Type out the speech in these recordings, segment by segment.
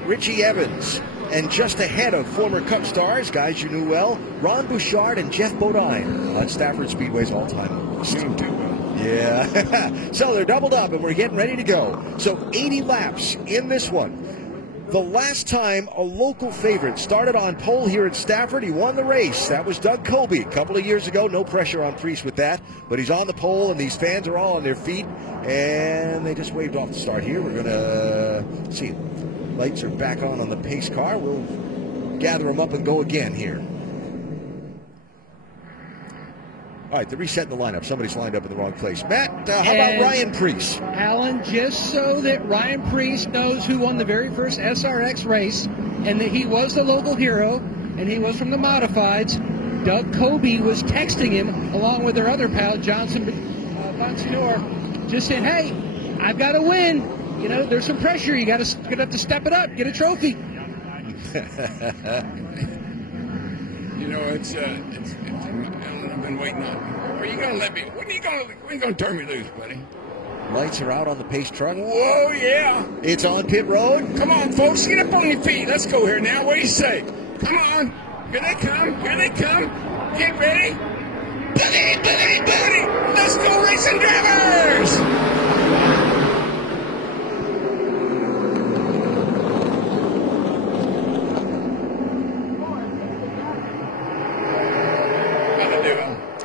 Richie Evans. And just ahead of former Cup stars, guys you knew well, Ron Bouchard and Jeff Bodine on Stafford Speedway's all-time list. Yeah. So they're doubled up, and we're getting ready to go. So 80 laps in this one. The last time a local favorite started on pole here at Stafford, he won the race. That was Doug Coby a couple of years ago. No pressure on Priest with that. But he's on the pole, and these fans are all on their feet. And they just waved off the start here. We're going to see. Lights are back on the pace car. We'll gather them up and go again here. All right, they're resetting the lineup. Somebody's lined up in the wrong place. Matt, how about Ryan Priest? Alan, just so that Ryan Priest knows who won the very first SRX race and that he was the local hero and he was from the Modifieds, Doug Coby was texting him along with their other pal, Johnson Bonsignor, just saying, hey, I've got to win. You know, there's some pressure. You got to step it up, get a trophy. You know, it's I've been waiting on. Are you gonna let me? When are you gonna turn me loose, buddy? Lights are out on the pace truck. Whoa, yeah! It's on pit road. Come on, folks, get up on your feet. Let's go here now. What do you say? Come on, here they come, here they come. Get ready, buddy, buddy, buddy. Let's go, racing drivers!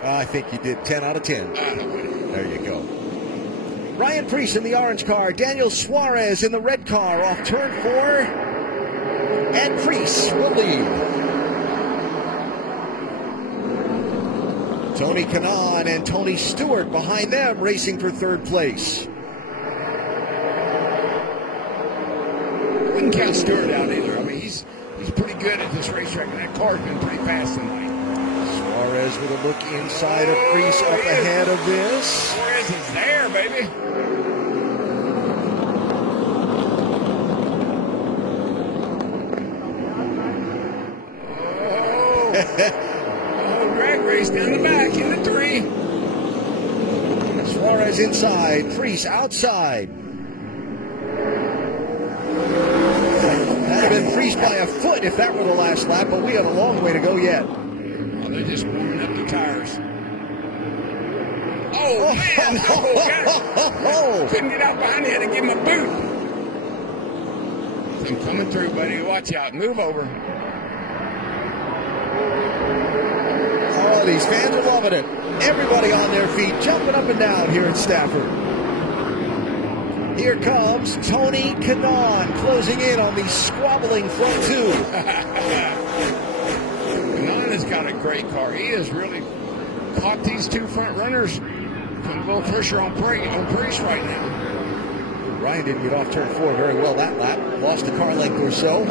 I think you did 10 out of 10. There you go. Ryan Priest in the orange car. Daniel Suarez in the red car off turn 4. And Priest will lead. Tony Kanaan and Tony Stewart behind them racing for third place. Wouldn't count Stewart out either. I mean, he's pretty good at this racetrack, and that car's been pretty fast tonight. Suarez with a look inside of Priest up ahead of this. Suarez is there, baby. Oh, drag race down the back in the 3. Suarez inside, Priest outside. That'd have been Priest by a foot if that were the last lap, but we have a long way to go yet. They're just warming up the tires. Oh, man! Oh, couldn't get out behind. He had to give him a boot. I'm coming through, buddy. Watch out. Move over. Oh, these fans are loving it. Everybody on their feet, jumping up and down here at Stafford. Here comes Tony Kanaan closing in on the squabbling front 2. Has got a great car. He has really caught these two front runners. Putting a little pressure on Priest right now. Ryan didn't get off turn 4 very well that lap. Lost a car length or so.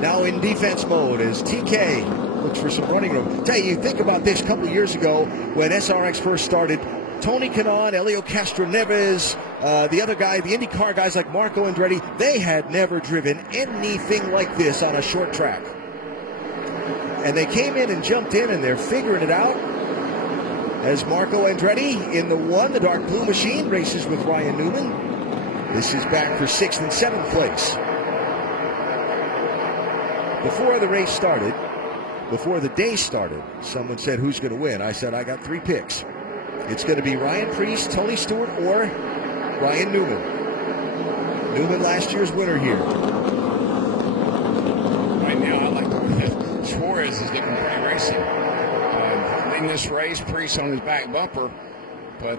Now in defense mode as TK looks for some running room. Tell you, think about this a couple of years ago when SRX first started. Tony Kanaan, Elio Castroneves, the other guy, the IndyCar guys like Marco Andretti, they had never driven anything like this on a short track. And they came in and jumped in, and they're figuring it out. As Marco Andretti in the 1, the dark blue machine, races with Ryan Newman. This is back for 6th and 7th place. Before the race started, before the day started, someone said, who's going to win? I said, I got 3 picks. It's going to be Ryan Priest, Tony Stewart, or Ryan Newman. Newman, last year's winner here. Right now, I like Suarez is looking pretty racy. Leading this race, Priest on his back bumper, but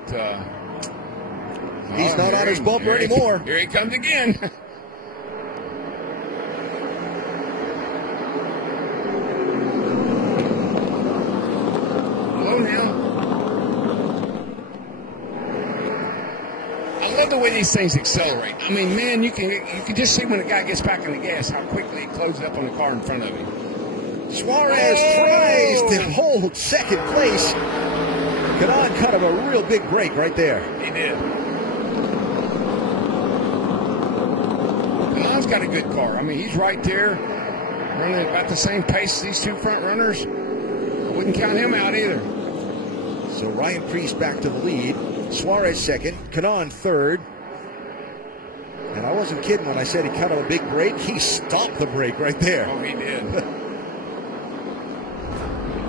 he's not on his bumper anymore. Here he comes again. Hello now. I love the way these things accelerate. I mean, man, you can just see when a guy gets back in the gas how quickly he closes up on the car in front of him. Suarez tries to hold second place. Kanaan cut him a real big break right there. He did. Kanaan's got a good car. I mean, he's right there, running about the same pace as these two front runners. I wouldn't count him out either. So Ryan Priest back to the lead. Suarez second. Kanaan third. And I want wasn't kidding when I said he cut on a big break. He stopped the break right there. Oh, he did. A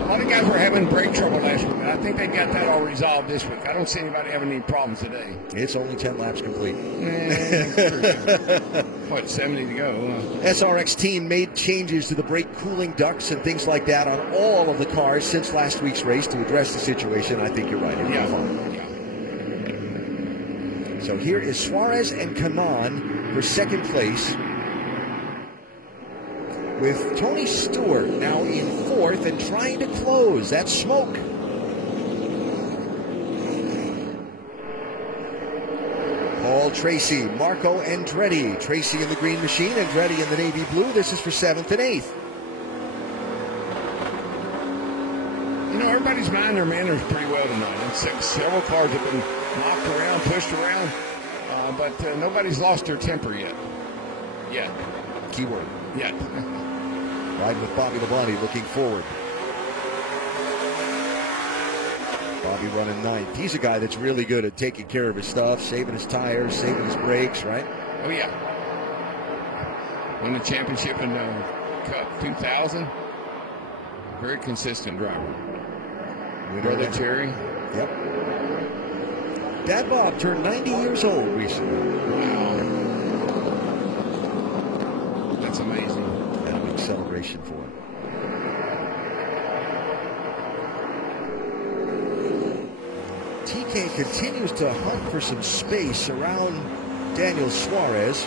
lot of guys were having brake trouble last week. I think they got that all resolved this week. I don't see anybody having any problems today. It's only 10 laps complete. What, 70 to go? SRX team made changes to the brake cooling ducts and things like that on all of the cars since last week's race to address the situation. I think you're right. Yeah. So here is Suarez and Kanaan for second place, with Tony Stewart now in fourth and trying to close. That's smoke. Paul Tracy, Marco Andretti. Tracy in the green machine, Andretti in the navy blue. This is for 7th and 8th. You know, everybody's mind their manners pretty well tonight. And several cars have been knocked around, pushed around, but nobody's lost their temper yet. Keyword. Yet. Riding with Bobby Labonte, looking forward. Bobby running 9th. He's a guy that's really good at taking care of his stuff, saving his tires, saving his brakes, right? Oh, yeah. Won the championship in Cup 2000. Very consistent driver. Brother Terry. Yep. Dad Bob turned 90 years old recently. Wow. That's amazing. And a big celebration for him. TK continues to hunt for some space around Daniel Suarez.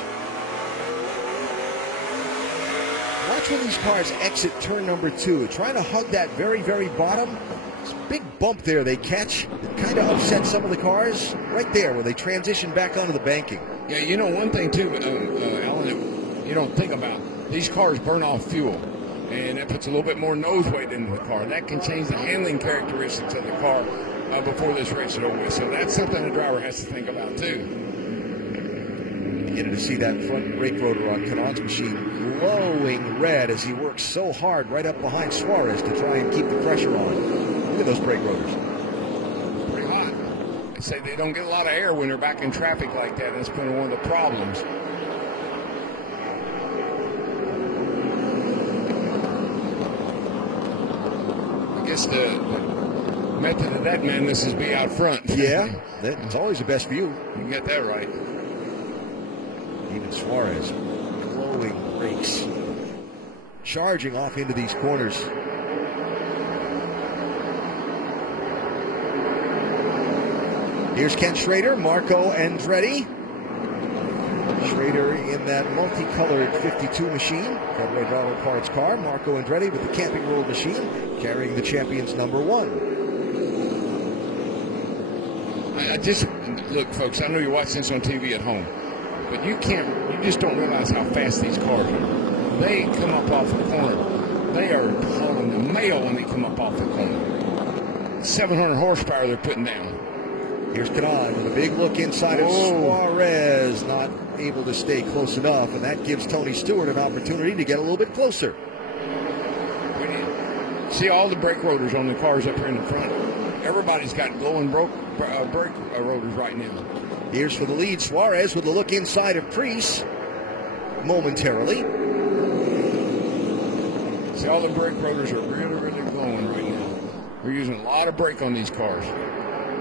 Watch when these cars exit turn number 2. Trying to hug that very, very bottom. It's a big bump there they catch. It kind of upsets some of the cars right there where they transition back onto the banking. Yeah, you know, one thing too, Alan, that you don't think about, these cars burn off fuel. And that puts a little bit more nose weight into the car. That can change the handling characteristics of the car before this race is over with. So that's something the driver has to think about too. Beginning to see that front brake rotor on Kanaan's machine glowing red as he works so hard right up behind Suarez to try and keep the pressure on. Look at those brake rotors. Pretty hot. They say they don't get a lot of air when they're back in traffic like that. That's been one of the problems. I guess the method of that madness is be out front. Yeah, that's always the best view. You get that right. Even Suarez, glowing brakes, charging off into these corners. Here's Ken Schrader, Marco Andretti. Schrader in that multicolored 52 machine, Federal Dollar Parts car. Marco Andretti with the Camping World machine, carrying the champion's number 1. I just, look, folks, I know you're watching this on TV at home, but you just don't realize how fast these cars are. They come up off the corner. They are hauling the mail when they come up off the corner. 700 horsepower they're putting down. Here's Kanaan with a big look inside of Suarez, not able to stay close enough, and that gives Tony Stewart an opportunity to get a little bit closer. See all the brake rotors on the cars up here in the front. Everybody's got glowing brake rotors right now. Here's for the lead, Suarez with a look inside of Preece momentarily. See, all the brake rotors are really, really glowing right now. We're using a lot of brake on these cars.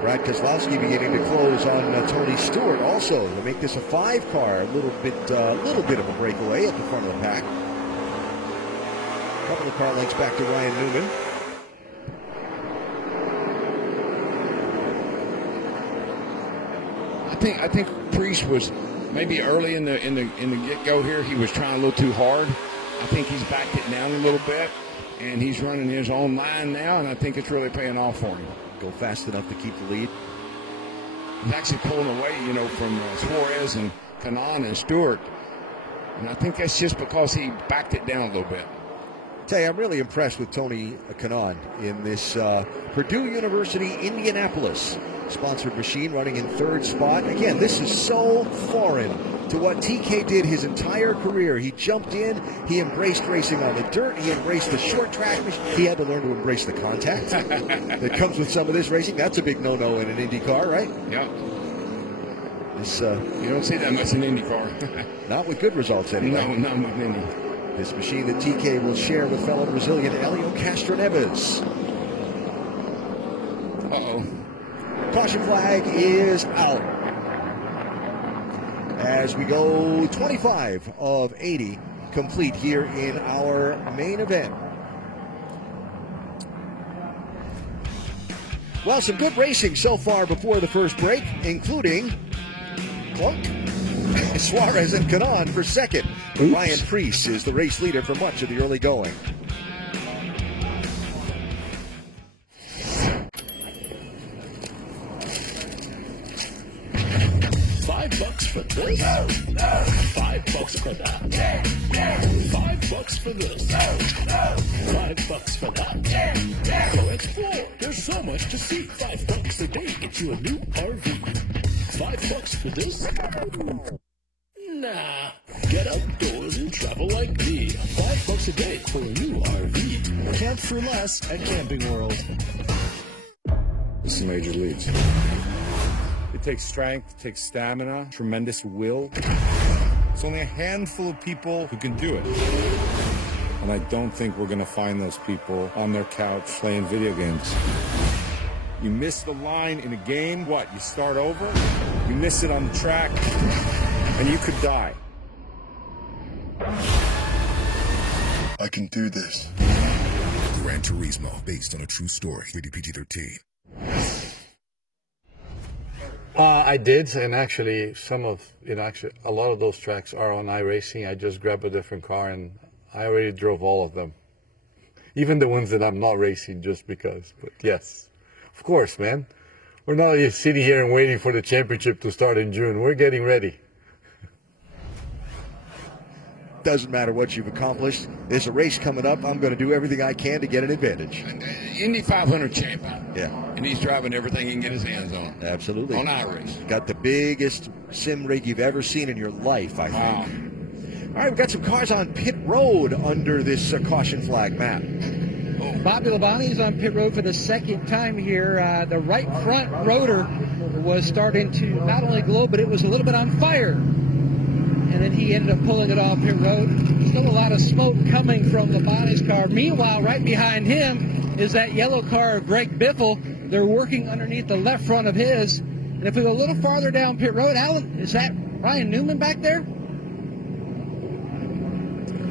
Brad Keselowski beginning to close on Tony Stewart also to make this a 5-car. A little bit of a breakaway at the front of the pack. A couple of car lengths back to Ryan Newman. I think Preece was maybe early in the get-go here. He was trying a little too hard. I think he's backed it down a little bit, and he's running his own line now, and I think it's really paying off for him. Go fast enough to keep the lead. He's actually pulling away, from Suarez and Kanaan and Stewart, and I think that's just because he backed it down a little bit. Tell you, I'm really impressed with Tony Kanaan in this Purdue University Indianapolis sponsored machine running in 3rd spot. Again, this is so foreign to what TK did his entire career. He jumped in, he embraced racing on the dirt, he embraced the short track. He had to learn to embrace the contact that comes with some of this racing. That's a big no-no in an Indy car, right? Yep. This, you don't see that much in IndyCar. not with good results anyway. No, not with Indy. This machine that TK will share with fellow Brazilian Helio Castroneves. Uh-oh. Caution flag is out. As we go 25 of 80 complete here in our main event. Well, some good racing so far before the first break, including Clunk, Suarez and Kanaan for second. Ryan Preece is the race leader for much of the early going. $5 for this. $5 for that. $5 for this. $5 for that. Go explore. There's so much to see. $5 a day gets you a new RV. $5 for this. Nah. Get outdoors and travel like me. $5 a day for a new RV. Camp for less at Camping World. This is major leagues. It takes strength, it takes stamina, tremendous will. It's only a handful of people who can do it. And I don't think we're going to find those people on their couch playing video games. You miss the line in a game, what? You start over? You miss it on the track, and you could die. I can do this. Gran Turismo, based on a true story. Rated PG-13. I did, and actually, a lot of those tracks are on iRacing. I just grabbed a different car, and I already drove all of them. Even the ones that I'm not racing just because. But yes, of course, man. We're not just sitting here and waiting for the championship to start in June. We're getting ready. Doesn't matter what you've accomplished. There's a race coming up. I'm going to do everything I can to get an advantage. Indy 500 champion. Yeah. And he's driving everything he can get his hands on. Absolutely. On iRace. Got the biggest sim rig you've ever seen in your life, I think. All right, we've got some cars on pit road under this caution flag map. Bobby Labonte is on pit road for the second time here. The right front rotor was starting to not only glow, but it was a little bit on fire. And then he ended up pulling it off pit road. Still a lot of smoke coming from Labonte's car. Meanwhile, right behind him is that yellow car of Greg Biffle. They're working underneath the left front of his. And if we go a little farther down pit road, Alan, is that Ryan Newman back there?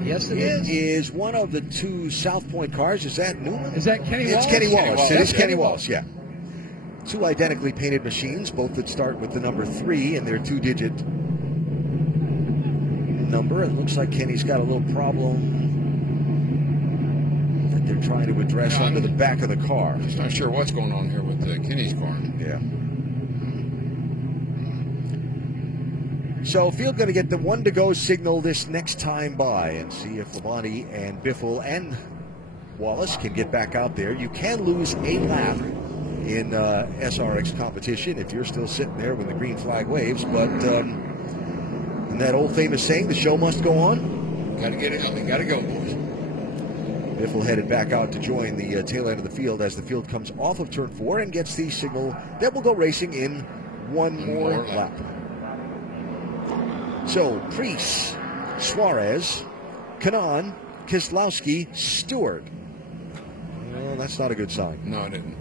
Yes, it is. It is one of the two South Point cars. Is that Newman? Is that Kenny Wallace? It's Kenny Wallace. It is Kenny Wallace, yeah. Two identically painted machines, both that start with the number 3 in their 2-digit number. It looks like Kenny's got a little problem that they're trying to address under the back of the car. Just not sure what's going on here with Kenny's car. Yeah. So field going to get the 1 to go signal this next time by and see if Labonte and Biffle and Wallace can get back out there. You can lose a lap in SRX competition if you're still sitting there when the green flag waves, but and that old famous saying, the show must go on. Got to get it. Got to go, boys. Biffle headed back out to join the tail end of the field as the field comes off of turn 4 and gets the signal that will go racing in one more lap. So, Preece, Suarez, Kanaan, Keselowski, Stewart. Well, that's not a good sign. No, it isn't.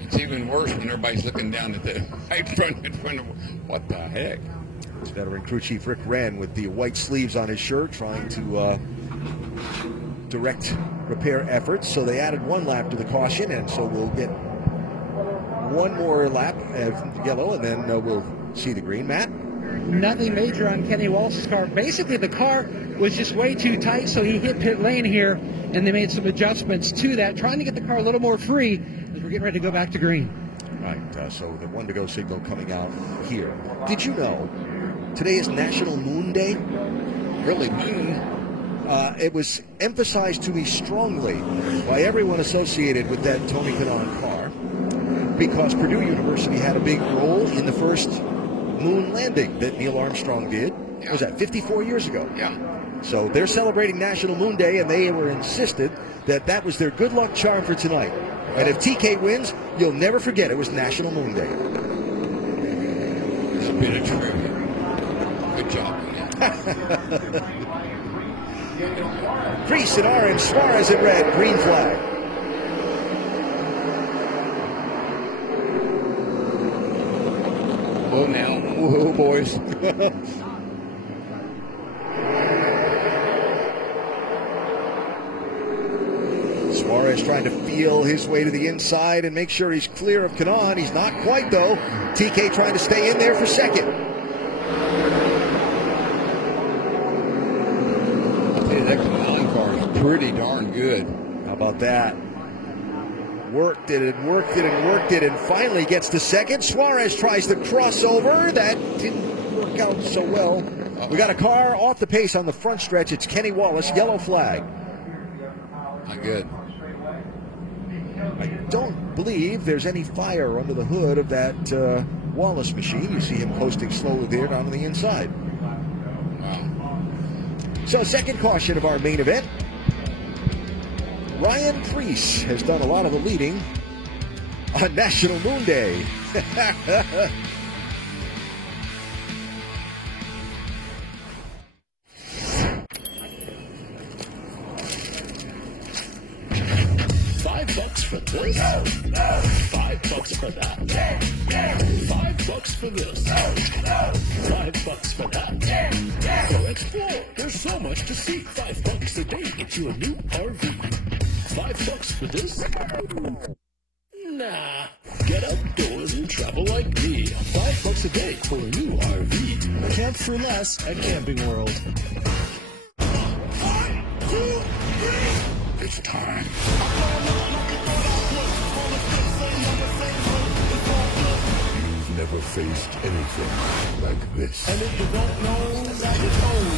It's even worse when everybody's looking down at the right front in front of what the heck? It's veteran crew chief Rick Wren with the white sleeves on his shirt trying to direct repair efforts. So they added 1 lap to the caution, and so we'll get 1 more lap of yellow, and then we'll see the green. Matt? Nothing major on Kenny Wallace's car. Basically, the car was just way too tight, so he hit pit lane here, and they made some adjustments to that, trying to get the car a little more free as we're getting ready to go back to green. Right, so the 1 to go signal coming out here. Did you know today is National Moon Day? Really, moon? It was emphasized to me strongly by everyone associated with that Tony Kanaan car, because Purdue University had a big role in the first moon landing that Neil Armstrong did. Yeah. Was that 54 years ago? Yeah. So they're celebrating National Moon Day, and they were insisted that that was their good luck charm for tonight. And if TK wins, you'll never forget it was National Moon Day. It's a bit of trivia. Good job. Priest in orange, Suarez in red, green flag. Whoa now. Whoa, boys. Suarez trying to feel his way to the inside and make sure he's clear of Kanaan. He's not quite, though. TK trying to stay in there for second. I'll tell you, that Kanaan car is pretty darn good. How about that? Worked it and worked it and worked it and finally gets to second. Suarez tries the crossover. That didn't work out so well. We got a car off the pace on the front stretch. It's Kenny Wallace, yellow flag. Not good. I don't believe there's any fire under the hood of that Wallace machine. You see him coasting slowly there down on the inside. Wow. So second caution of our main event. Ryan Preece has done a lot of the leading on National Moon Day. $5 for this. $5 for that. $5 for this. $5 for that. So explore. There's so much to see. $5 a day gets you a new RV. $5 for this. Nah. Get outdoors and travel like me. $5 a day for a new RV. Camp for less at Camping World. 1, 2, 3. It's time. You've never faced anything like this. And if you don't know, that you know.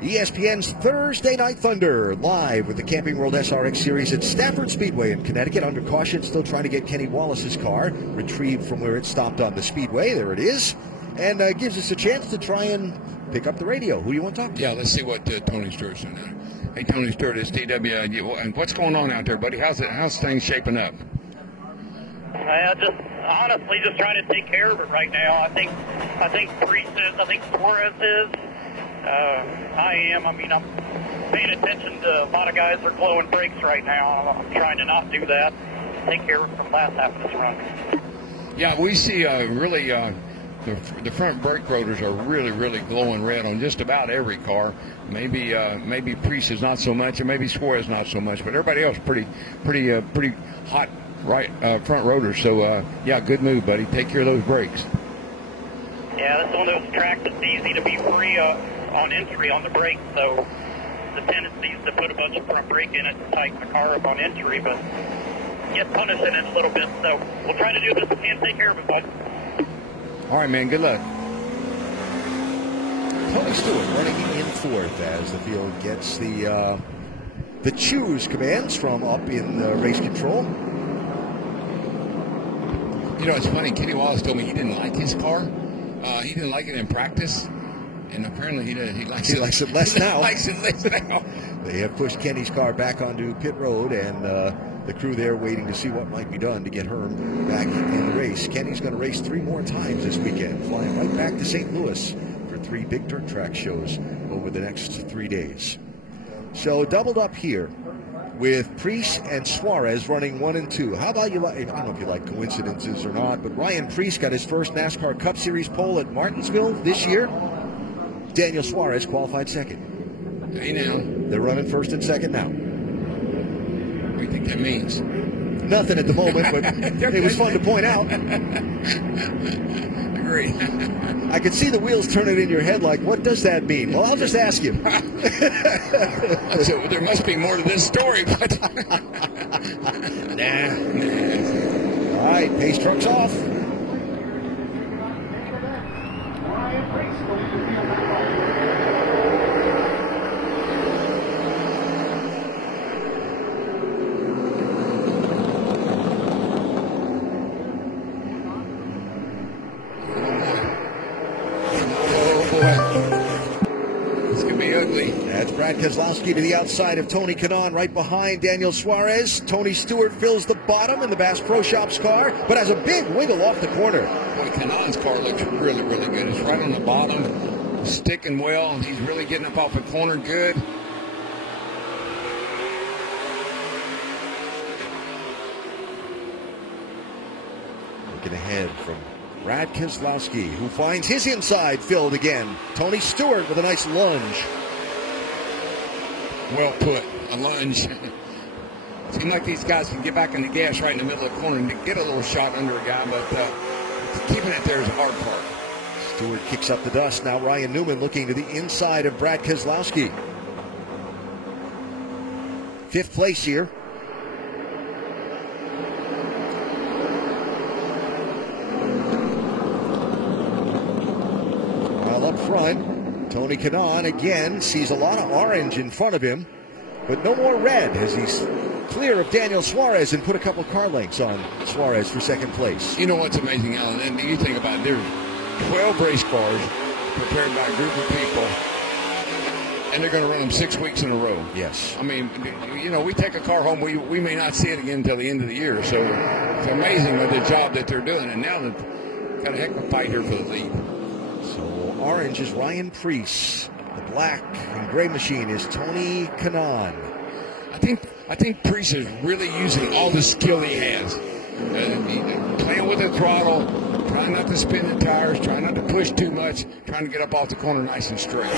ESPN's Thursday Night Thunder, live with the Camping World SRX Series at Stafford Speedway in Connecticut. Under caution, still trying to get Kenny Wallace's car retrieved from where it stopped on the speedway. There it is. And gives us a chance to try and pick up the radio. Who do you want to talk to? Yeah, let's see what Tony Stewart's doing now. Hey, Tony Stewart, it's DW. And what's going on out there, buddy? How's things shaping up? Just honestly, just trying to take care of it right now. I think Priest is. I think Suarez is. I am. I mean, I'm paying attention to a lot of guys that are blowing brakes right now. I'm trying to not do that. Take care of it from last half of this run. Yeah, we see really the front brake rotors are really glowing red on just about every car. Maybe Priest is not so much, and maybe Suarez not so much, but everybody else pretty hot right front rotors. So yeah, good move, buddy. Take care of those brakes. Yeah, that's one of those tracks that's easy to be free on entry on the brakes. So the tendency is to put a bunch of front brake in it to tighten the car up on entry, but get punished in it a little bit. So we'll try to do this. We can take care of it, bud. All right, man. Good luck. Tony Stewart running in fourth as the field gets the choose commands from up in race control. You know, it's funny. Kenny Wallace told me he didn't like his car. He didn't like it in practice, and apparently he likes it. He likes it less now. Likes it less now. They have pushed Kenny's car back onto pit road, and the crew there waiting to see what might be done to get Herm back in the race. Kenny's going to race 3 more times this weekend, flying right back to St. Louis for 3 big dirt track shows over the next 3 days. So doubled up here with Priest and Suarez running 1 and 2. How about you? I don't know if you like coincidences or not, but Ryan Priest got his first NASCAR Cup Series pole at Martinsville this year. Daniel Suarez qualified second. Hey now. They're running first and second now. What do you think that means? Nothing at the moment, but it was fun to point out. Agreed. I could see the wheels turning in your head like, what does that mean? Well, I'll just ask you. So there must be more to this story, but nah. All right, pace truck's off. Brad Keselowski to the outside of Tony Kanaan, right behind Daniel Suarez. Tony Stewart fills the bottom in the Bass Pro Shops car, but has a big wiggle off the corner. Boy, Kanaan's car looks really, really good. It's right on the bottom, sticking well. He's really getting up off the corner good. Looking ahead from Brad Keselowski, who finds his inside filled again. Tony Stewart with a nice lunge. Well put, a lunge. Seems like these guys can get back in the gas right in the middle of the corner and get a little shot under a guy, but keeping it there is a hard part. Stewart kicks up the dust. Now Ryan Newman looking to the inside of Brad Keselowski. 5th place here. Up front, Tony Kanaan again sees a lot of orange in front of him, but no more red as he's clear of Daniel Suarez and put a couple car lengths on Suarez for 2nd place. You know what's amazing, Alan? And you think about it, there's 12 race cars prepared by a group of people, and they're going to run them 6 weeks in a row. Yes. I mean, you know, we take a car home, we may not see it again until the end of the year, so it's amazing with the job that they're doing, and now they've got a heck of a fight here for the lead. Orange is Ryan Preece. The black and gray machine is Tony Kanaan. I think Preece is really using all the skill he has. Playing with the throttle, trying not to spin the tires, trying not to push too much, trying to get up off the corner nice and straight.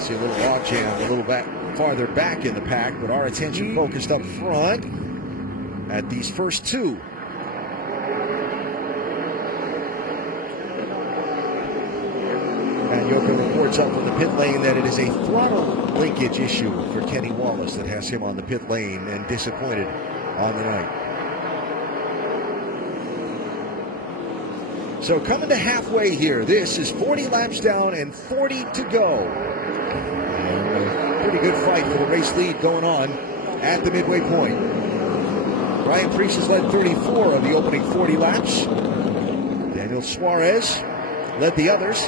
See a little log jam a little back farther back in the pack, but our attention focused up front at these first two. And Yoko reports up from the pit lane that it is a throttle linkage issue for Kenny Wallace that has him on the pit lane and disappointed on the night. So coming to halfway here, this is 40 laps down and 40 to go. And a pretty good fight for the race lead going on at the midway point. Ryan Preece has led 34 of the opening 40 laps. Daniel Suarez led the others.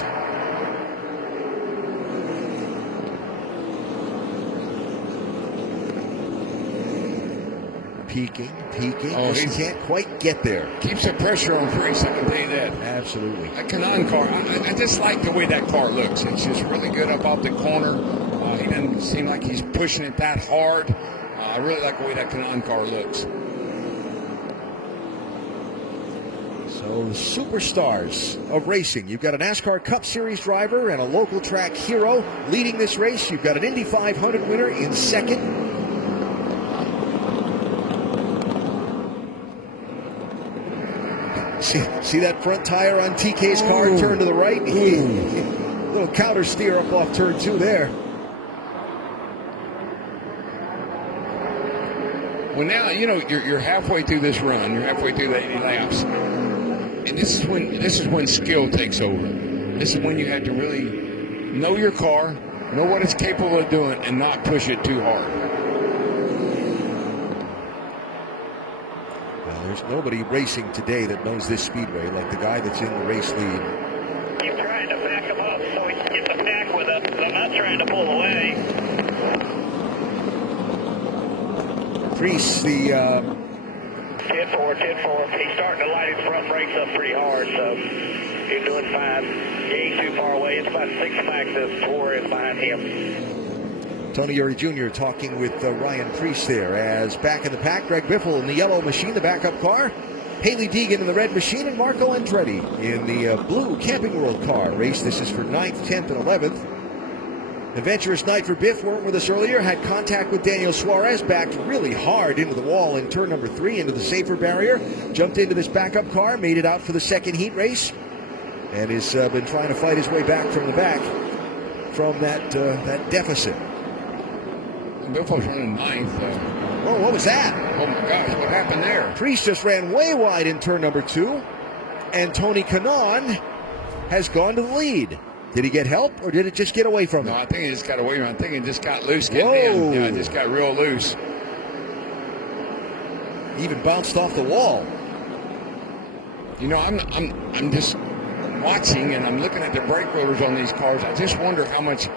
Peaking. Oh, he can't quite get there. Keeps the pressure on Preece, I can tell you that. Absolutely. A Kanaan car, I just like the way that car looks. It's just really good up off the corner. He doesn't seem like he's pushing it that hard. I really like the way that Kanaan car looks. So the superstars of racing. You've got a NASCAR Cup Series driver and a local track hero leading this race. You've got an Indy 500 winner in second. See that front tire on TK's car turn to the right? Little counter steer up off turn 2 there. Well, now, you know, you're halfway through this run. You're halfway through the 80 laps. And this is when skill takes over. This is when you have to really know your car, know what it's capable of doing, and not push it too hard. There's nobody racing today that knows this speedway like the guy that's in the race lead. Keep trying to back him up so he can get the pack with us. I'm not trying to pull away. Preece, the 10-4. He's starting to light his front brakes up pretty hard, so he's doing fine. He ain't too far away. It's about 6 laps. 4 is behind him. Tony Eury Jr. talking with Ryan Preece there as back in the pack, Greg Biffle in the yellow machine, the backup car. Haley Deegan in the red machine and Marco Andretti in the blue Camping World car race. This is for 9th, 10th, and 11th. Adventurous night for Biff. Weren't with us earlier. Had contact with Daniel Suarez. Backed really hard into the wall in turn number 3 into the safer barrier. Jumped into this backup car. Made it out for the second heat race. And has been trying to fight his way back from the back from that deficit. Biffle's running 9th. Oh, what was that? Oh, my gosh, what happened there? Preece just ran way wide in turn number 2. And Tony Kanaan has gone to the lead. Did he get help, or did it just get away from him? No, I think he just got away from him. I think it just got loose. Whoa. Yeah, it just got real loose. Even bounced off the wall. You know, I'm just watching, and I'm looking at the brake rotors on these cars. I just wonder how much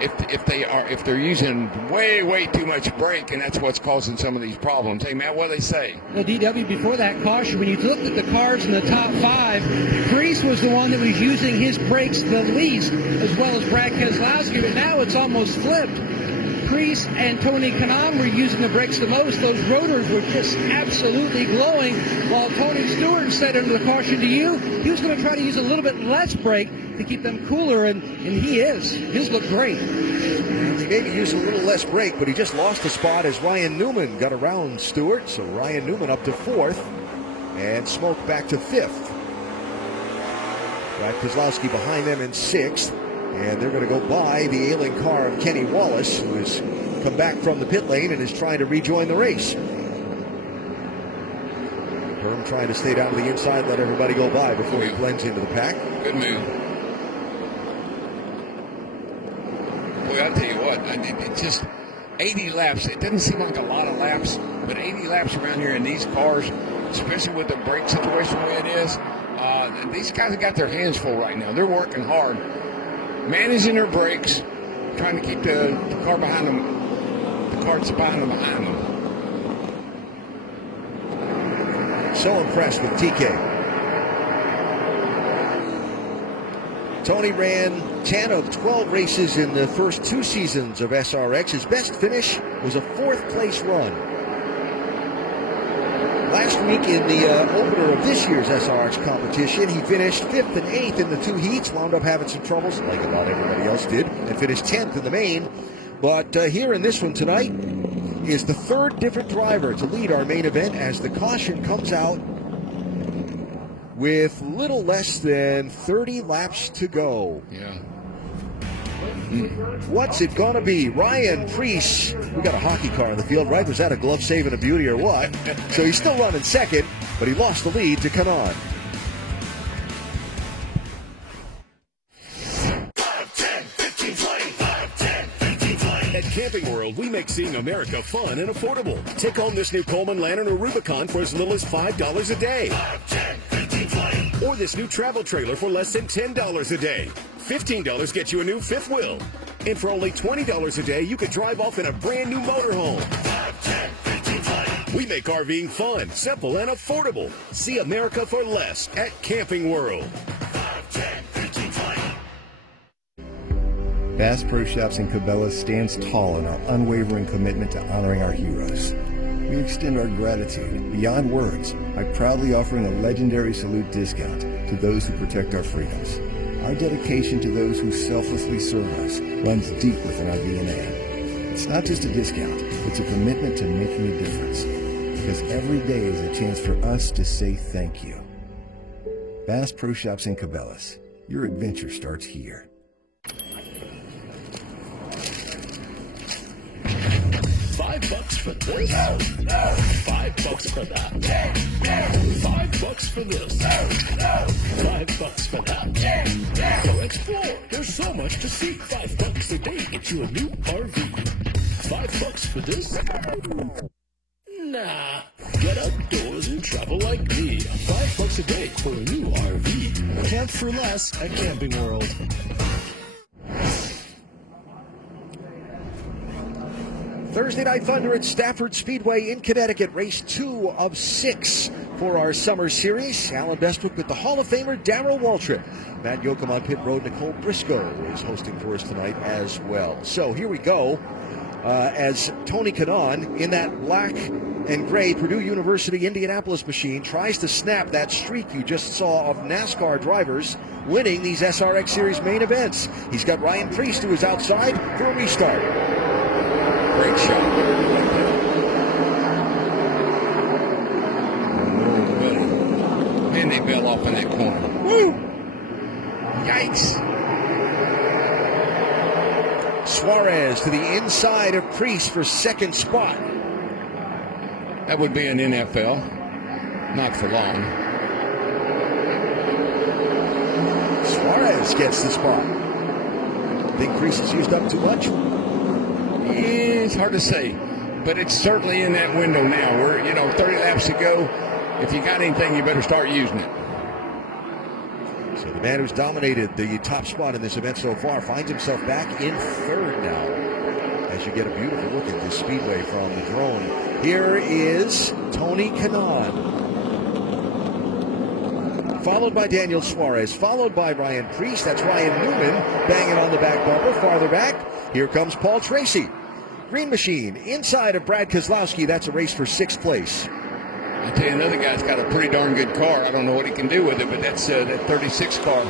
if they're using way too much brake, and that's what's causing some of these problems. Hey, Matt, what do they say? Well, DW, before that caution, when you looked at the cars in the top 5, Preece was the one that was using his brakes the least, as well as Brad Keselowski, but now it's almost flipped. Preece and Tony Kanaan were using the brakes the most. Those rotors were just absolutely glowing, while Tony Stewart said under the caution to you, he was going to try to use a little bit less brake to keep them cooler, and he is. His look great. He maybe used a little less brake, but he just lost a spot as Ryan Newman got around Stewart. So Ryan Newman up to 4th, and Smoke back to 5th. Brad Keselowski behind them in 6th. And they're going to go by the ailing car of Kenny Wallace, who has come back from the pit lane and is trying to rejoin the race. Herm trying to stay down to the inside, let everybody go by before he blends into the pack. Good move. Boy, I'll tell you what, it's just 80 laps. It doesn't seem like a lot of laps, but 80 laps around here in these cars, especially with the brake situation the way it is, these guys have got their hands full right now. They're working hard, managing their brakes, trying to keep the car behind them, the cars behind them. So impressed with TK. Tony ran 10 of 12 races in the first 2 seasons of SRX. His best finish was a 4th place run. Last week in the opener of this year's SRX competition, he finished 5th and 8th in the 2 heats, wound up having some troubles, like about everybody else did, and finished 10th in the main. But here in this one tonight is the 3rd different driver to lead our main event as the caution comes out with little less than 30 laps to go. Yeah. What's it going to be? Ryan Preece. We got a hockey car in the field, right? Was that a glove save and a beauty or what? So he's still running second, but he lost the lead to Kanaan. 5, 10, 15, 20. 5, 10, 15, 20. At Camping World, we make seeing America fun and affordable. Take home this new Coleman Lantern or Rubicon for as little as $5 a day. 5, 10, 15, 20. Or this new travel trailer for less than $10 a day. $15 gets you a new 5th wheel. And for only $20 a day, you could drive off in a brand new motorhome. 5, 10, 15, 20. We make RVing fun, simple, and affordable. See America for less at Camping World. 5, 10, 15, 20. Bass Pro Shops in Cabela's stands tall in our unwavering commitment to honoring our heroes. We extend our gratitude beyond words by proudly offering a legendary salute discount to those who protect our freedoms. Our dedication to those who selflessly serve us runs deep within our DNA. It's not just a discount, it's a commitment to making a difference. Because every day is a chance for us to say thank you. Bass Pro Shops in Cabela's. Your adventure starts here. $5 for this. $5 for that. $5 for this. $5 for that. Go explore. There's so much to see. $5 a day gets you a new RV. $5 for this. Nah. Get outdoors and travel like me. $5 a day for a new RV. Camp for less at Camping World. Thursday Night Thunder at Stafford Speedway in Connecticut, race 2 of 6 for our summer series. Alan Bestwick with the Hall of Famer Darrell Waltrip. Matt Yoakum on pit road. Nicole Briscoe is hosting for us tonight as well. So here we go as Tony Kanaan in that black and gray Purdue University Indianapolis machine tries to snap that streak you just saw of NASCAR drivers winning these SRX Series main events. He's got Ryan Preece to his outside for a restart. Great shot. Man, they bail off in that corner. Woo! Yikes. Suarez to the inside of Preece for second spot. That would be an NFL. Not for long. Suarez gets the spot. Think Preece has used up too much? It's hard to say, but it's certainly in that window now. We're, 30 laps to go. If you got anything, you better start using it. So the man who's dominated the top spot in this event so far finds himself back in third now. As you get a beautiful look at this speedway from the drone. Here is Tony Kanaan. Followed by Daniel Suarez, followed by Ryan Preece. That's Ryan Newman banging on the back bumper. Farther back, here comes Paul Tracy. Green Machine inside of Brad Keselowski. That's a race for 6th place. I tell you, another guy's got a pretty darn good car. I don't know what he can do with it, but that's that 36 car.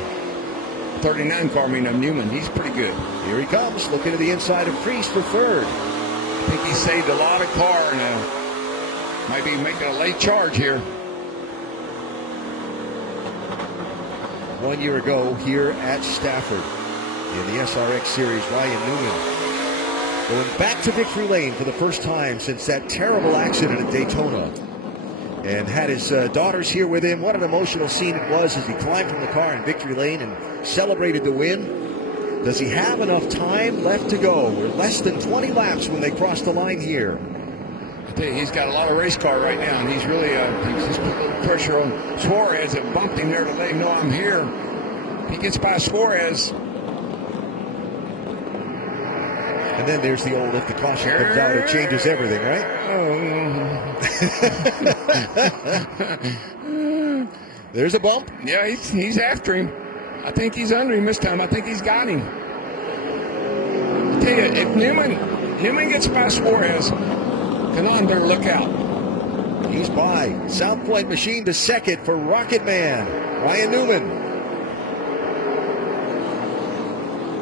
39 car, Newman. He's pretty good. Here he comes, looking to the inside of Preece for 3rd. I think he saved a lot of car and might be making a late charge here. 1 year ago here at Stafford in the SRX Series, Ryan Newman going back to victory lane for the first time since that terrible accident at Daytona. And had his daughters here with him. What an emotional scene it was as he climbed from the car in victory lane and celebrated the win. Does he have enough time left to go? We're less than 20 laps when they cross the line here. I tell you, he's got a lot of race car right now, and he's really he's just put a little pressure on Suarez. It bumped him there to let him know I'm here. He gets by Suarez. And then there's the old if the caution comes out, it changes everything, right? There's a bump. Yeah, he's after him. I think he's under him this time. I think he's got him. I tell you, if Newman gets by Suarez, Kanaan better look out. He's by. South Point Machine to 2nd for Rocket Man, Ryan Newman.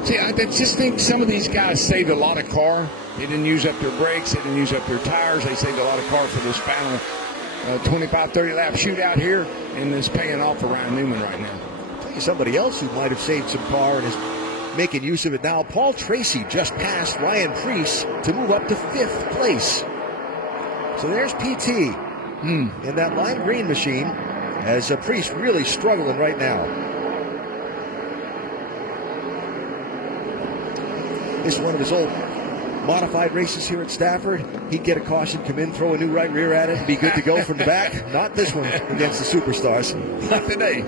See, I just think some of these guys saved a lot of car. They didn't use up their brakes. They didn't use up their tires. They saved a lot of car for this final 25, 30 lap shootout here, and it's paying off for Ryan Newman right now. I'll tell you somebody else who might have saved some car and is making use of it now. Paul Tracy just passed Ryan Preece to move up to 5th place. So there's PT in that lime green machine as Preece really struggling right now. This is one of his old modified races here at Stafford. He'd get a caution, come in, throw a new right rear at it, and be good to go from the back. Not this one against the Superstars. Not today.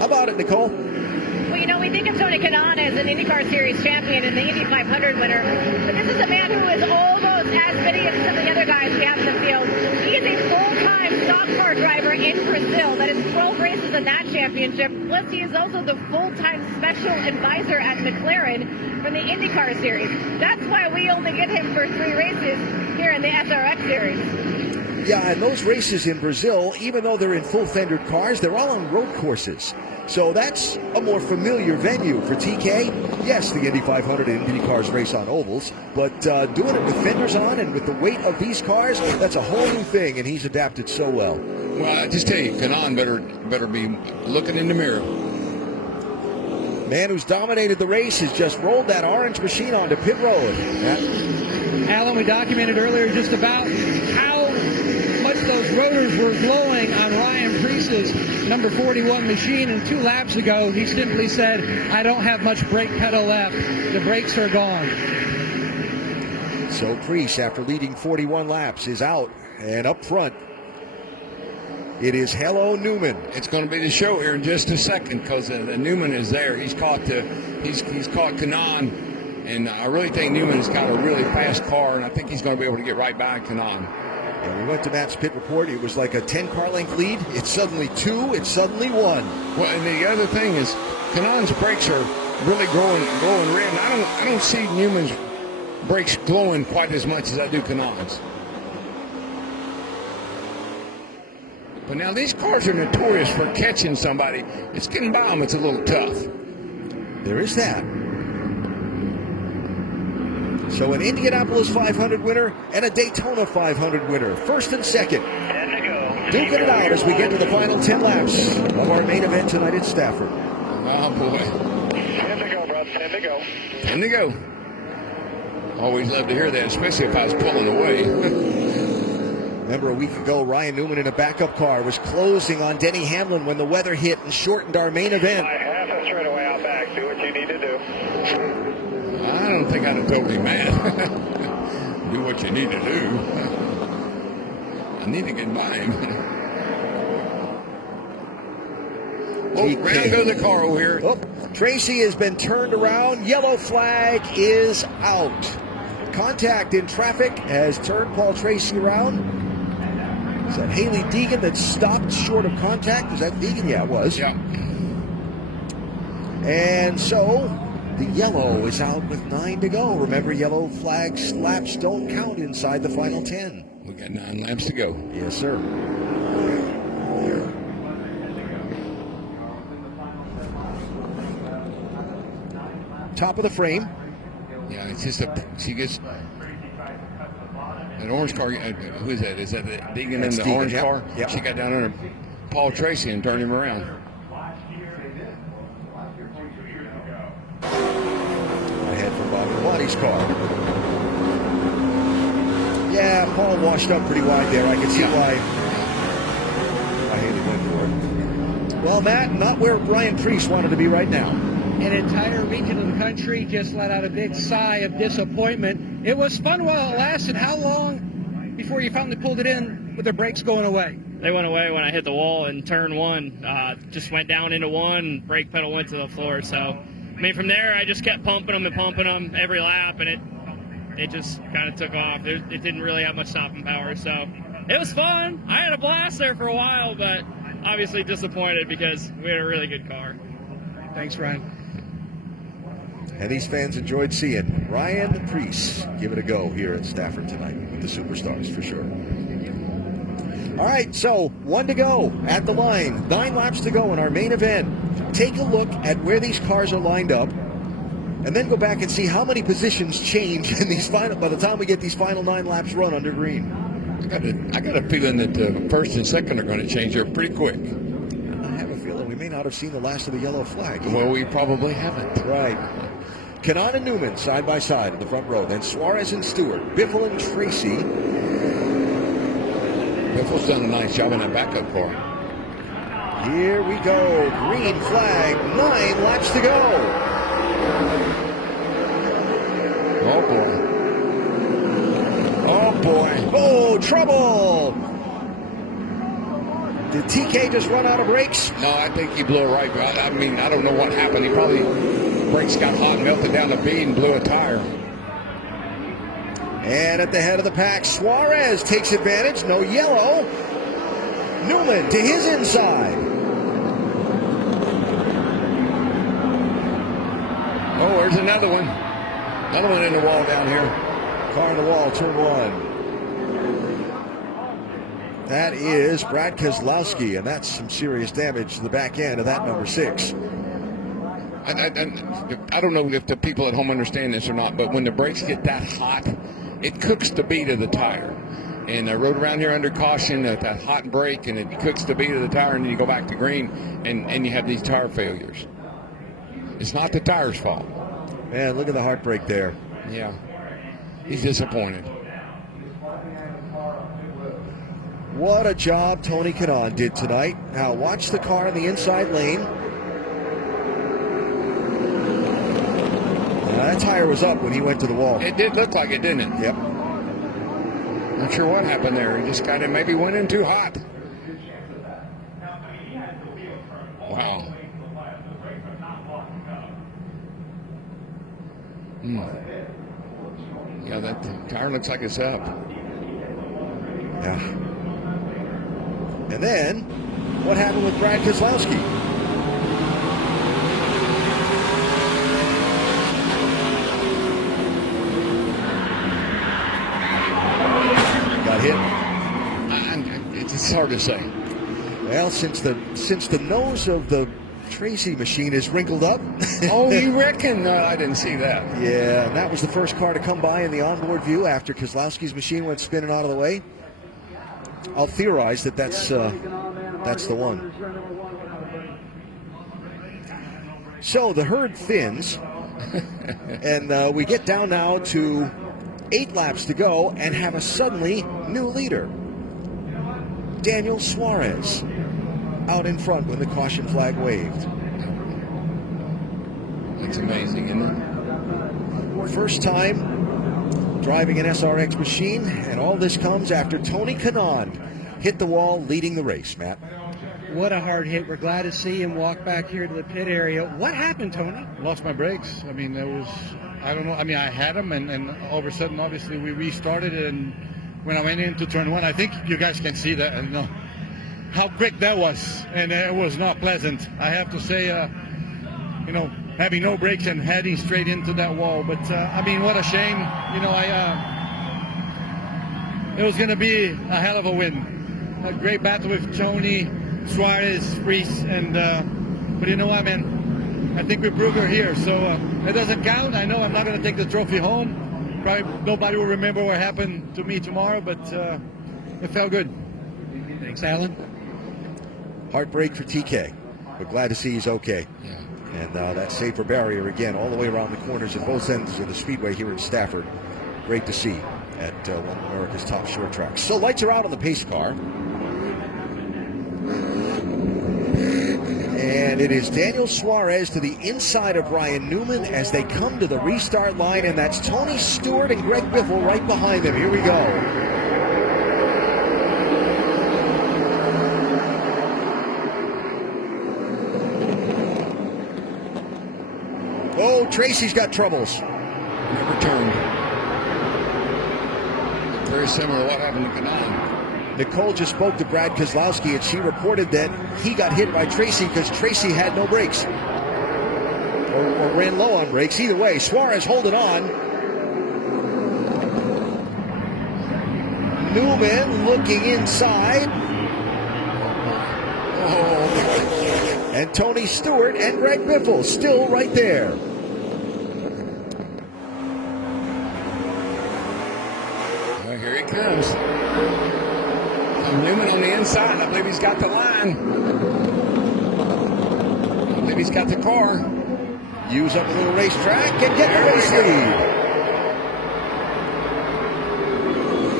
How about it, Nicole? Well, we think of Tony Kanaan as an IndyCar Series champion and the Indy 500 winner, but this is a man who is almost as many as some of the other guys we have in the field. He is a full-time stock car driver in Brazil. That is 12 races in that championship. Plus, he is also the full-time special advisor at McLaren from the IndyCar Series. That's why we only get him for 3 races here in the SRX Series. Yeah, and those races in Brazil, even though they're in full-fendered cars, they're all on road courses. So that's a more familiar venue for TK. Yes, the Indy 500 and Indy cars race on ovals, but doing it with fenders on and with the weight of these cars, that's a whole new thing, and he's adapted so well. Well, I just tell you, Kanaan better be looking in the mirror. Man who's dominated the race has just rolled that orange machine onto pit road. Alan, we documented earlier just about how much those rotors were glowing on Ryan Preece's number 41 machine, and 2 laps ago he simply said, I don't have much brake pedal left. The brakes are gone. So Preece, after leading 41 laps, is out, and up front it is Hello Newman. It's going to be the show here in just a second because Newman is there. He's caught Kanaan, and I really think Newman's got a really fast car, and I think he's going to be able to get right by Kanaan. And we went to Matt's pit report. It was like a 10-car length lead. It's suddenly 2. It's suddenly 1. Well, and the other thing is Kanaan's brakes are really glowing red, and I don't see Newman's brakes glowing quite as much as I do Kanaan's. But now these cars are notorious for catching somebody. It's getting by them. It's a little tough. There is that. So an Indianapolis 500 winner and a Daytona 500 winner. First and second. Duking it out as we get to the final 10 laps of our main event tonight at Stafford. Oh, boy. 10 to go, bro. 10 to go. 10 to go. Always love to hear that, especially if I was pulling away. Remember a week ago, Ryan Newman in a backup car was closing on Denny Hamlin when the weather hit and shortened our main event. I have a straightaway out back. Do what you need to do. I don't think I'd have told him that. Do what you need to do. I need to get by him. round goes the car over here. Oh, Tracy has been turned around. Yellow flag is out. Contact in traffic has turned Paul Tracy around. Is that Haley Deegan that stopped short of contact? Is that Deegan? Yeah, it was. Yeah. And so the yellow is out with 9 to go. Remember, yellow flags laps don't count inside the final 10. We got 9 laps to go. Yes, sir. Top of the frame. Yeah, it's just she gets an orange car. Who is that? Is that the Deegan in the Deegan, orange yep, car? yep. She got down under Paul Tracy and turned him around. Ahead for Bobby Waddy's car. Yeah, Paul washed up pretty wide there. I can see why Haley went for it. Well, Matt, not where Ryan Preece wanted to be right now. An entire region of the country just let out a big sigh of disappointment. It was fun while it lasted. How long before you finally pulled it in with the brakes going away? They went away when I hit the wall in turn 1. Just went down into 1, brake pedal went to the floor. So, I mean, from there, I just kept pumping them every lap, and it just kind of took off. It didn't really have much stopping power. So, it was fun. I had a blast there for a while, but obviously disappointed because we had a really good car. Thanks, Ryan. And these fans enjoyed seeing Ryan Preece give it a go here at Stafford tonight with the Superstars for sure. All right, so 1 to go at the line. 9 laps to go in our main event. Take a look at where these cars are lined up, and then go back and see how many positions change in these final. By the time we get these final 9 laps run under green, I got a feeling that first and second are going to change here pretty quick. I have a feeling we may not have seen the last of the yellow flag. Well, we probably haven't. Right. Kanaan and Newman side by side in the front row. Then Suarez and Stewart. Biffle and Tracy. Biffle's done a nice job in that backup car. Here we go. Green flag. 9 laps to go. Oh, boy. Oh, boy. Oh, trouble. Did TK just run out of brakes? No, I think he blew it right. I mean, I don't know what happened. He probably, brakes got hot and melted down the bead and blew a tire. And at the head of the pack, Suarez takes advantage. No yellow. Newman to his inside. Oh, there's another one. Another one in the wall down here. Car in the wall, turn 1. That is Brad Keselowski, and that's some serious damage to the back end of that number 6. I don't know if the people at home understand this or not, but when the brakes get that hot, it cooks the bead of the tire. And I rode around here under caution at that hot brake, and it cooks the bead of the tire, and then you go back to green, and you have these tire failures. It's not the tire's fault. Man, look at the heartbreak there. Yeah. He's disappointed. What a job Tony Kanaan did tonight. Now watch the car in the inside lane. That tire was up when he went to the wall. It did look like it, didn't it? Yep. Not sure what happened there. He just kind of maybe went in too hot. Wow. Yeah, that tire looks like it's up. Yeah. And then, what happened with Brad Keselowski? Got hit. It's hard to say. Well, since the nose of the Tracy machine is wrinkled up. Oh, you reckon? No, I didn't see that. Yeah, and that was the first car to come by in the onboard view after Keselowski's machine went spinning out of the way. I'll theorize that that's the one. So the herd thins, and we get down now to 8 laps to go and have a suddenly new leader. Daniel Suarez out in front when the caution flag waved. That's amazing, isn't it? First time driving an SRX machine, and all this comes after Tony Kanaan hit the wall leading the race, Matt. What a hard hit. We're glad to see him walk back here to the pit area. What happened, Tony? Lost my brakes. I mean, I don't know. I mean, I had them, and all of a sudden, obviously, we restarted. And when I went into turn one, I think you guys can see that and know how quick that was. And it was not pleasant. I have to say, having no brakes and heading straight into that wall. But, I mean, what a shame. It was going to be a hell of a win. A great battle with Tony, Suarez, Preece, but you know what, man? I think we proved we're here, so it doesn't count. I know I'm not going to take the trophy home. Probably nobody will remember what happened to me tomorrow, but it felt good. Thanks, Alan. Heartbreak for TK, but glad to see he's okay. Yeah. And that safer barrier again, all the way around the corners at both ends of the speedway here in Stafford. Great to see at one of America's top short tracks. So lights are out on the pace car. And it is Daniel Suarez to the inside of Ryan Newman as they come to the restart line, and that's Tony Stewart and Greg Biffle right behind them. Here we go. Oh, Tracy's got troubles. Never turned. Very similar to what happened to Kanaan. Nicole just spoke to Brad Kozlowski, and she reported that he got hit by Tracy because Tracy had no brakes. Or ran low on brakes. Either way, Suarez holding on. Newman looking inside. Oh. And Tony Stewart and Greg Biffle still right there. Well, here he comes. Newman on the inside. I believe he's got the line. I believe he's got the car. Use up a little racetrack and get the race lead.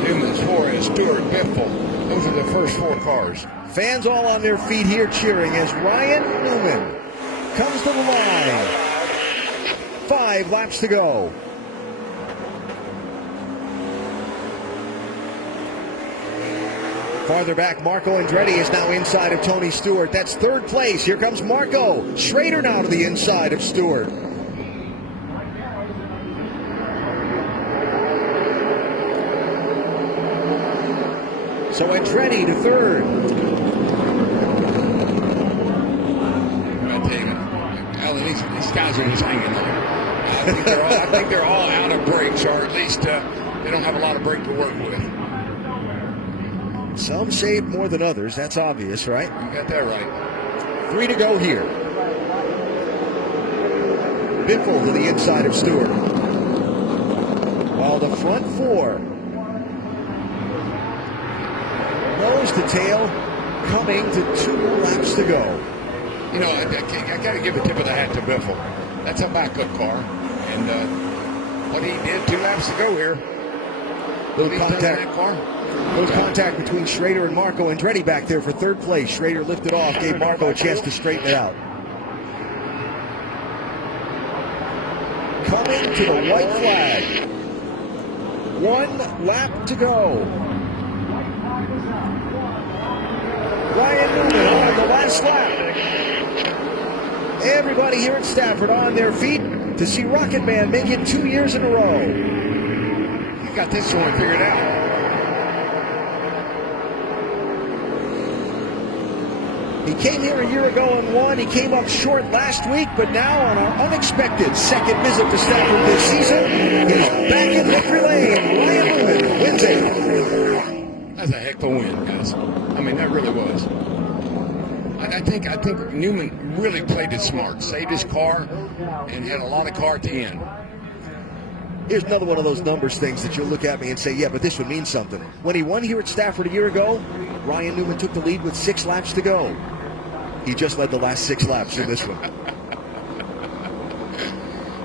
Newman, Suarez, Stewart, Biffle. Those are the first four cars. Fans all on their feet here cheering as Ryan Newman comes to the line. 5 laps to go. Farther back, Marco Andretti is now inside of Tony Stewart. That's third place. Here comes Marco. Schrader now to the inside of Stewart. So Andretti to third. I tell you, Alan, these guys are just hanging on. I think they're all out of brakes, or at least they don't have a lot of brake to work with. Some saved more than others. That's obvious, right? You got that right. 3 to go here. Biffle to the inside of Stewart. While the front 4, nose to tail, coming to 2 laps to go. You know, I got to give a tip of the hat to Biffle. That's a backup car. And what he did 2 laps to go here. Little contact between Schrader and Marco Andretti back there for third place. Schrader lifted off, gave Marco a chance to straighten it out. Coming to the white flag. 1 lap to go. Ryan Newman on the last lap. Everybody here at Stafford on their feet to see Rocket Man make it 2 years in a row. You got this one figured out. He came here a year ago and won. He came up short last week, but now on our unexpected second visit to Stafford this season, he's back in victory lane. Ryan Newman wins it. That's a heck of a win, guys. I mean, that really was. I think Newman really played it smart, saved his car, and had a lot of car at the end. Here's another one of those numbers things that you'll look at me and say, yeah, but this would mean something. When he won here at Stafford a year ago, Ryan Newman took the lead with 6 laps to go. He just led the last 6 laps in this one.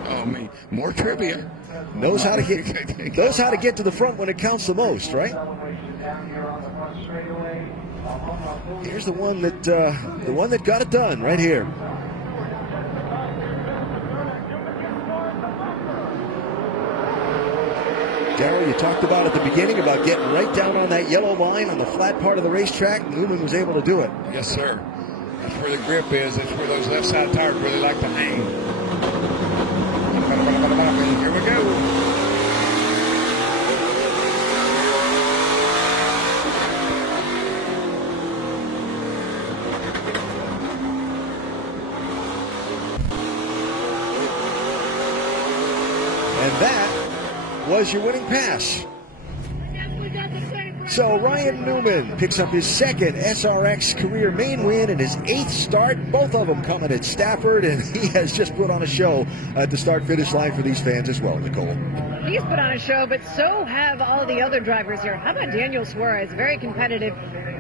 Oh, man. More trivia. Knows how to get to the front when it counts the most, right? Here's the one that got it done right here. Darryl, you talked about at the beginning about getting right down on that yellow line on the flat part of the racetrack. Newman was able to do it. Yes, sir. where the grip is. That's where those left side tires really like to hang. And here we go. And that was your winning pass. So Ryan Newman picks up his second SRX career main win and his 8th start. Both of them coming at Stafford, and he has just put on a show at the start-finish line for these fans as well, Nicole. He's put on a show, but so have all the other drivers here. How about Daniel Suarez? Very competitive.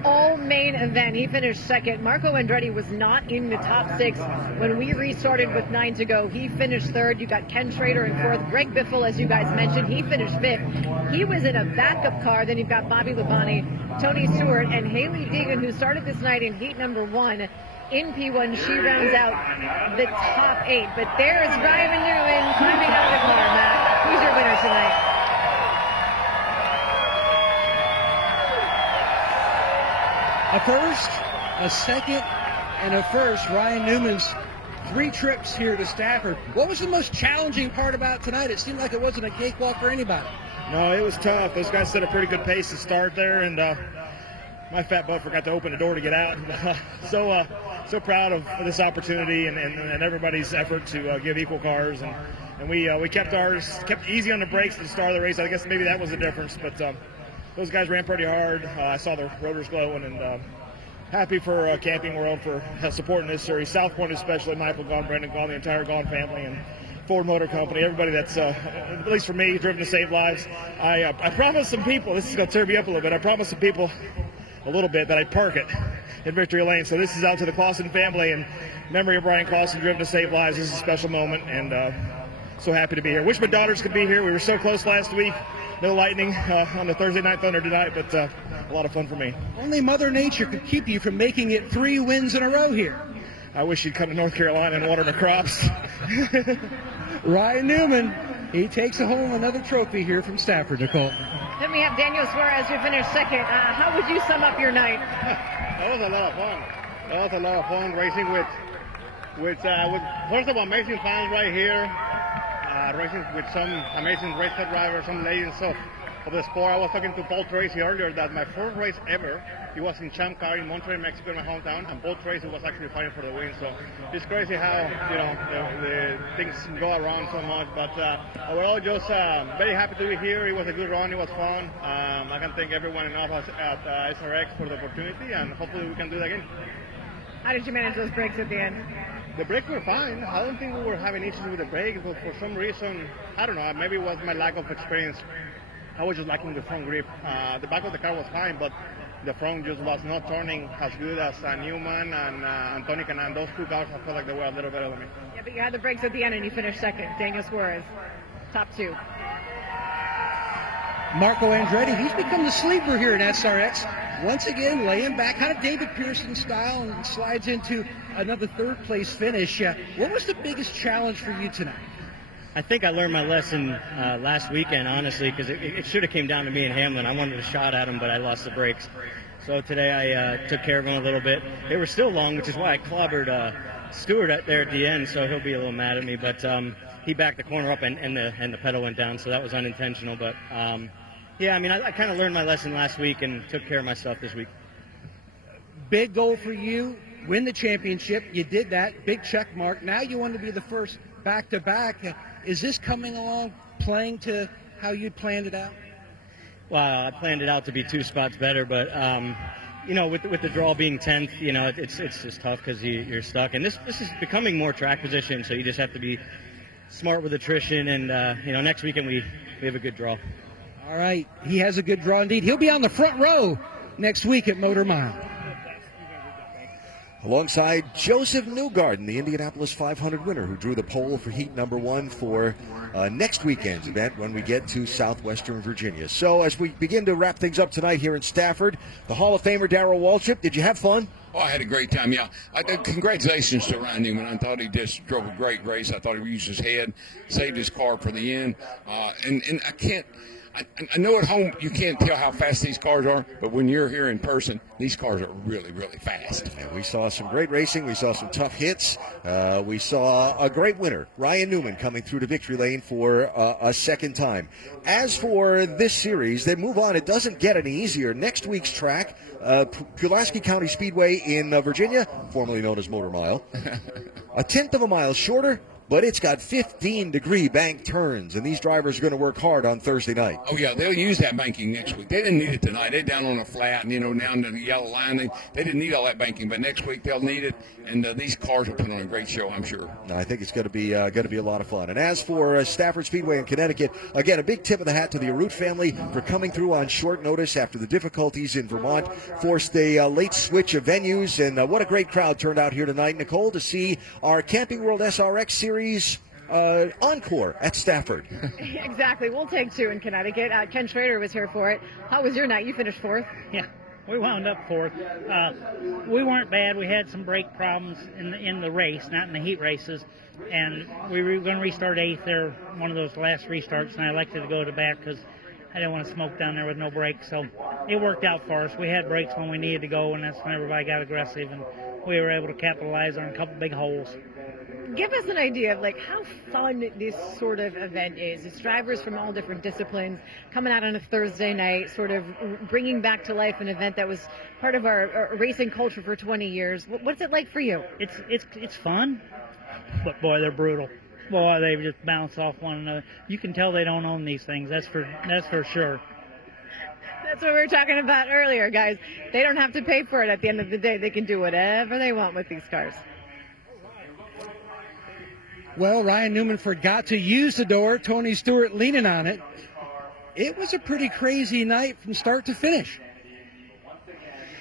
All main event. He finished second. Marco Andretti was not in the top 6 when we restarted with 9 to go. He finished third. You got Ken Schrader in fourth. Greg Biffle, as you guys mentioned, he finished 5th. He was in a backup car. Then you've got Bobby Labonte, Tony Stewart, and Haley Deegan, who started this night in heat number 1. In P1, she rounds out the top 8. But there's Ryan Newman climbing out of the car, Matt. Who's your winner tonight? A first, a second, and a first. Ryan Newman's 3 trips here to Stafford. What was the most challenging part about tonight? It seemed like it wasn't a cakewalk for anybody. No, it was tough. Those guys set a pretty good pace to start there, and my fat butt forgot to open the door to get out. So proud of this opportunity and everybody's effort to give equal cars, and we kept easy on the brakes at the start of the race. I guess maybe that was the difference, but those guys ran pretty hard. I saw the rotors glowing, and happy for Camping World for supporting this series. South Point especially, Michael Gaughan, Brendan Gaughan, the entire Gaughan family, and Ford Motor Company, everybody that's, at least for me, driven to save lives. I promised some people, this is going to tear me up a little bit, I promised some people a little bit that I'd park it in Victory Lane. So this is out to the Clausen family in memory of Brian Clausen, driven to save lives. This is a special moment, and so happy to be here. Wish my daughters could be here. We were so close last week. No lightning on the Thursday Night Thunder tonight, but a lot of fun for me. Only Mother Nature could keep you from making it 3 wins in a row here. I wish you'd come to North Carolina and water the crops. Ryan Newman, he takes home another trophy here from Stafford, Nicole. Then we have Daniel Suarez, who finished second. How would you sum up your night? That was a lot of fun. That was a lot of fun racing with first of all, amazing fans right here. Racing with some amazing race car drivers, some legends of the sport. I was talking to Paul Tracy earlier that my first race ever, it was in Champ Car in Monterrey, Mexico, my hometown, and Paul Tracy was actually fighting for the win. So it's crazy how the things go around so much. But overall, just very happy to be here. It was a good run. It was fun. I can thank everyone enough at SRX for the opportunity, and hopefully we can do it again. How did you manage those brakes at the end? The brakes were fine. I don't think we were having issues with the brakes, but for some reason, I don't know, maybe it was my lack of experience. I was just lacking the front grip. The back of the car was fine, but the front just was not turning as good as Newman and Tony Kanaan. Those 2 cars, I felt like they were a little better than me. Yeah, but you had the brakes at the end and you finished second. Daniel Suarez, top 2. Marco Andretti, he's become the sleeper here in SRX. Once again, laying back, kind of David Pearson style, and slides into another 3rd place finish. What was the biggest challenge for you tonight? I think I learned my lesson last weekend, honestly, because it should have came down to me and Hamlin. I wanted a shot at him, but I lost the brakes. So today I took care of him a little bit. They were still long, which is why I clobbered Stewart there at the end, so he'll be a little mad at me. But he backed the corner up and the pedal went down, so that was unintentional. But yeah, I mean, I kind of learned my lesson last week and took care of my stuff this week. Big goal for you, win the championship. You did that, big check mark. Now you want to be the first back-to-back. Is this coming along, playing to how you planned it out? Well, I planned it out to be 2 spots better, but with the draw being 10th, it's just tough because you're stuck. And this is becoming more track position, so you just have to be smart with attrition. And next weekend we have a good draw. All right, he has a good draw indeed. He'll be on the front row next week at Motor Mile. Alongside Joseph Newgarden, the Indianapolis 500 winner, who drew the pole for heat number 1 for next weekend's event when we get to southwestern Virginia. So as we begin to wrap things up tonight here in Stafford, the Hall of Famer Darrell Waltrip, did you have fun? Oh, I had a great time, yeah. Congratulations to Ryan Newman. I thought he just drove a great race. I thought he used his head, saved his car for the end. And I know at home you can't tell how fast these cars are, but when you're here in person, these cars are really, really fast. And we saw some great racing. We saw some tough hits. We saw a great winner, Ryan Newman, coming through to victory lane for a second time. As for this series, they move on. It doesn't get any easier. Next week's track, Pulaski County Speedway in Virginia, formerly known as Motor Mile. A tenth of a mile shorter, but it's got 15-degree bank turns, and these drivers are going to work hard on Thursday night. Oh, yeah, they'll use that banking next week. They didn't need it tonight. They're down on a flat and, down to the yellow line. They didn't need all that banking, but next week they'll need it, and these cars will put on a great show, I'm sure. I think it's going to be a lot of fun. And as for Stafford Speedway in Connecticut, again, a big tip of the hat to the Arute family for coming through on short notice after the difficulties in Vermont forced a late switch of venues, and what a great crowd turned out here tonight, Nicole, to see our Camping World SRX Series encore at Stafford. Exactly. We'll take two in Connecticut. Ken Schrader was here for it. How was your night? You finished fourth? Yeah, we wound up fourth. We weren't bad. We had some brake problems in the race, not in the heat races, and we were going to restart eighth there, one of those last restarts, and I elected to go to back because I didn't want to smoke down there with no brakes. So it worked out for us. We had brakes when we needed to go, and that's when everybody got aggressive, and we were able to capitalize on a couple big holes. Give us an idea of how fun this sort of event is. It's drivers from all different disciplines coming out on a Thursday night, sort of bringing back to life an event that was part of our racing culture for 20 years. What's it like for you? It's fun, but boy, they're brutal. Boy, they just bounce off one another. You can tell they don't own these things. That's for sure. That's what we were talking about earlier, guys. They don't have to pay for it at the end of the day. They can do whatever they want with these cars. Well, Ryan Newman forgot to use the door. Tony Stewart leaning on it. It was a pretty crazy night from start to finish.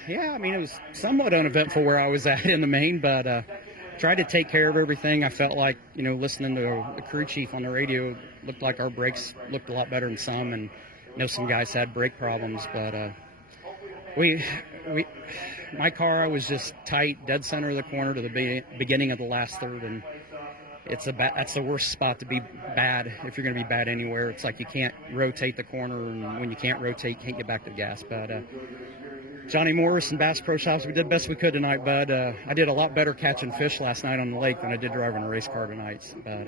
Yeah, I mean, it was somewhat uneventful where I was at in the main, but tried to take care of everything. I felt like, listening to the crew chief on the radio, looked like our brakes looked a lot better than some, and some guys had brake problems, but my car was just tight, dead center of the corner to the beginning of the last third, and that's the worst spot to be bad if you're going to be bad anywhere. It's like you can't rotate the corner, and when you can't rotate, you can't get back to the gas. But Johnny Morris and Bass Pro Shops, we did the best we could tonight, bud. I did a lot better catching fish last night on the lake than I did driving a race car tonight. But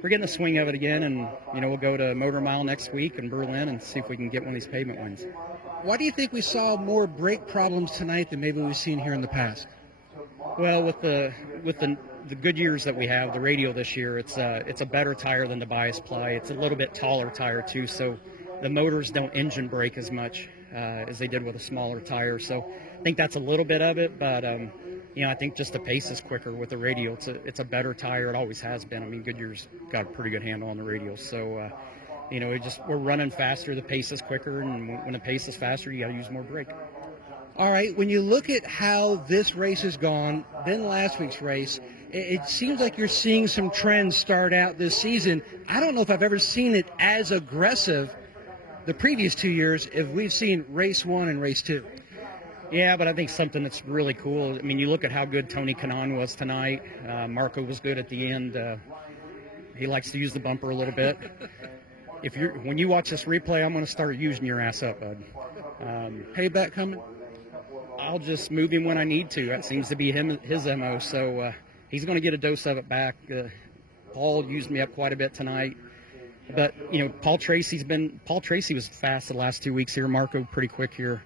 we're getting the swing of it again, and we'll go to Motor Mile next week in Berlin and see if we can get one of these pavement wins. Why do you think we saw more brake problems tonight than maybe we've seen here in the past? Well, with the Goodyears that we have, the radial this year, it's a better tire than the Bias Ply. It's a little bit taller tire too, so the motors don't engine brake as much as they did with a smaller tire. So I think that's a little bit of it, but I think just the pace is quicker with the radial. It's a better tire. It always has been. I mean, Goodyear's got a pretty good handle on the radial. So we're running faster. The pace is quicker, and when the pace is faster, you got to use more brake. All right, when you look at how this race has gone, then last week's race, it seems like you're seeing some trends start out this season. I don't know if I've ever seen it as aggressive the previous 2 years if we've seen race 1 and race 2. Yeah, but I think something that's really cool, I mean, you look at how good Tony Kanaan was tonight. Marco was good at the end. He likes to use the bumper a little bit. When you watch this replay, I'm going to start using your ass up, bud. Payback coming? I'll just move him when I need to. That seems to be his MO. So he's going to get a dose of it back. Paul used me up quite a bit tonight. But, Paul Tracy was fast the last 2 weeks here. Marco pretty quick here.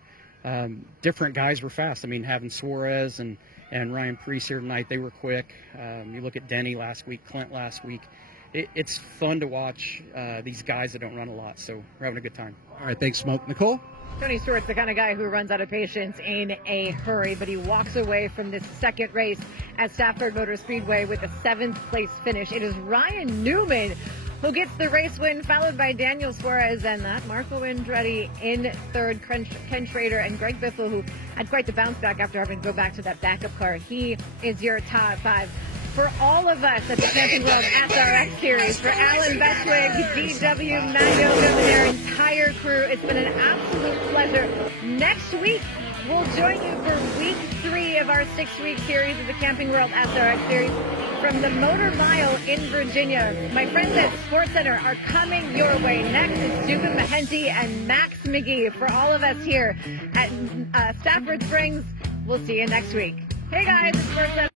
Different guys were fast. I mean, having Suarez and Ryan Preece here tonight, they were quick. You look at Denny last week, Clint last week. It's fun to watch these guys that don't run a lot. So we're having a good time. All right, thanks, Smoke. Nicole? Tony Stewart's the kind of guy who runs out of patience in a hurry, but he walks away from this second race at Stafford Motor Speedway with a 7th place finish. It is Ryan Newman who gets the race win, followed by Daniel Suarez and that Marco Andretti in third, Ken Schrader and Greg Biffle, who had quite the bounce back after having to go back to that backup car. He is your top 5. For all of us at the Camping World SRX Series, for Alan Bestwig, DW, Mando, and their entire crew, it's been an absolute pleasure. Next week, we'll join you for week 3 of our 6-week series of the Camping World SRX Series. from the Motor Mile in Virginia. My friends at Sports Center are coming your way. Next is Zubin Mehenti and Max McGee. For all of us here at Stafford Springs, we'll see you next week. Hey guys, it's Sports Center.